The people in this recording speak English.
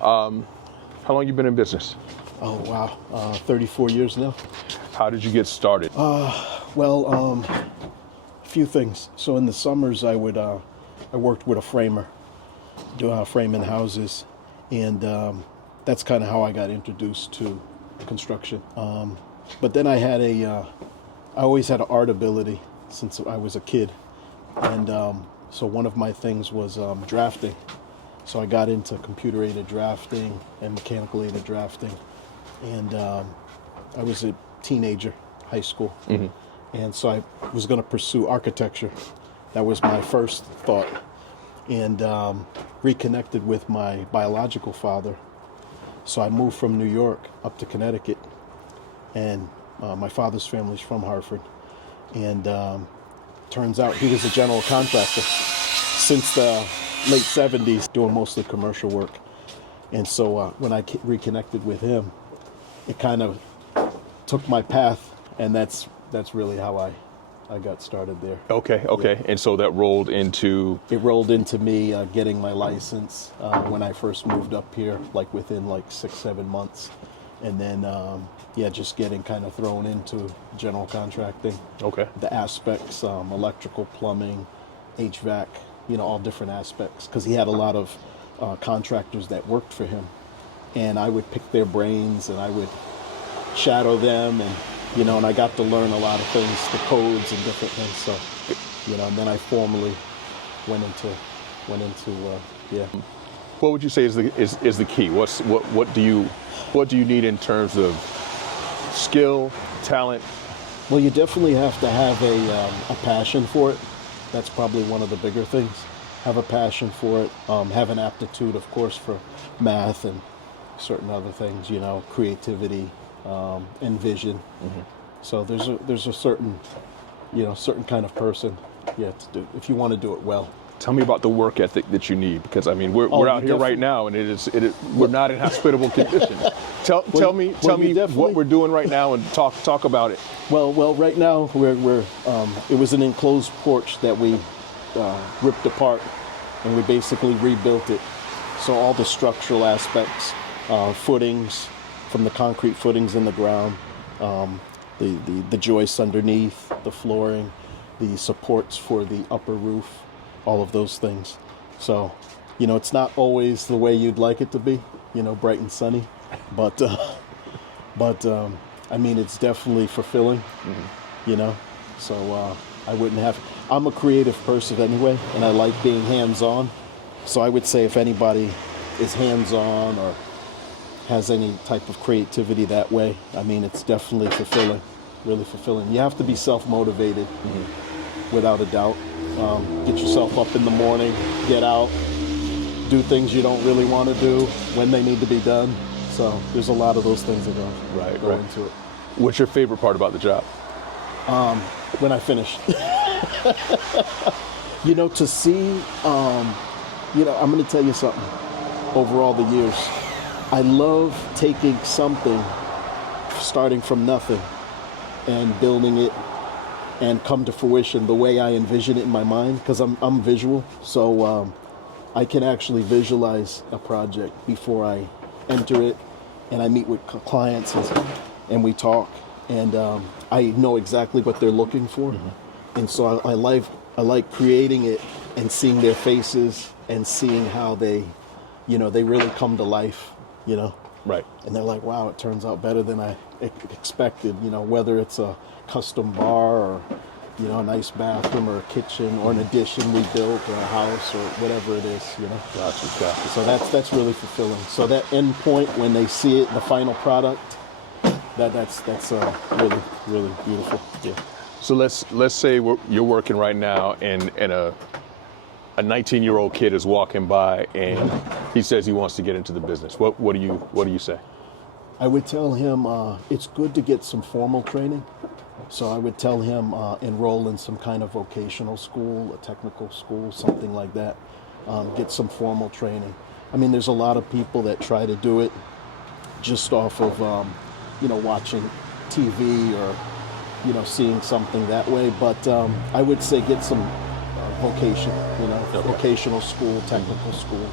How long you been in business? Oh, wow. 34 years now. How did you get started? A few things. So in the summers, I worked with a framer, framing houses, and that's kind of how I got introduced to construction. But then I always had an art ability since I was a kid, and so one of my things was drafting. So I got into computer-aided drafting and mechanical-aided drafting, and I was a teenager, high school, and so I was going to pursue architecture. That was my first thought, and reconnected with my biological father. So I moved from New York up to Connecticut, and my father's family's from Hartford, and turns out he was a general contractor since the late 70s, doing mostly commercial work. And so when I reconnected with him, it kind of took my path, and that's really how I got started there. Okay. Yeah. And so that rolled into... It rolled into me getting my license when I first moved up here, like within 6-7 months. And then, just getting kind of thrown into general contracting. Okay. The aspects, electrical, plumbing, HVAC, all different aspects. Because he had a lot of contractors that worked for him. And I would pick their brains, and I would shadow them, and and I got to learn a lot of things, the codes and different things. So, and then I formally went into. What would you say is the key? What do you need in terms of skill, talent? Well, you definitely have to have a passion for it. That's probably one of the bigger things. Have a passion for it. Have an aptitude, of course, for math and certain other things. Creativity. And vision. So there's a certain kind of person to do if you want to do it well. Tell me about the work ethic that you need, because we're out here right now, and we're not in hospitable conditions. Tell me what we're doing right now, and talk about it. Well, right now we're it was an enclosed porch that we ripped apart, and we basically rebuilt it. So all the structural aspects, footings, from the concrete footings in the ground, the joists underneath, the flooring, the supports for the upper roof, all of those things. So, it's not always the way you'd like it to be, bright and sunny, but it's definitely fulfilling, So I'm a creative person anyway, and I like being hands-on. So I would say if anybody is hands-on or has any type of creativity that way, it's definitely fulfilling, really fulfilling. You have to be self-motivated, without a doubt. Get yourself up in the morning, get out, do things you don't really want to do when they need to be done. So there's a lot of those things that go into it. What's your favorite part about the job? When I finish. To see, I'm going to tell you something. Over all the years, I love taking something, starting from nothing, and building it, and come to fruition the way I envision it in my mind, because I'm visual, so I can actually visualize a project before I enter it, and I meet with clients and we talk, and I know exactly what they're looking for, and so I like creating it and seeing their faces and seeing how they really come to life. Right. And they're like, wow, it turns out better than I expected, whether it's a custom bar or, a nice bathroom or a kitchen or an addition we built or a house or whatever it is, Gotcha. So that's really fulfilling. So that end point when they see it, the final product, that's really, really beautiful. Yeah. So let's say you're working right now, and a 19-year-old kid is walking by, and he says he wants to get into the business. What do you say? I would tell him it's good to get some formal training. So I would tell him enroll in some kind of vocational school, a technical school, something like that. Get some formal training. There's a lot of people that try to do it just off of watching TV or seeing something that way. But I would say get some vocation, vocational school, technical school.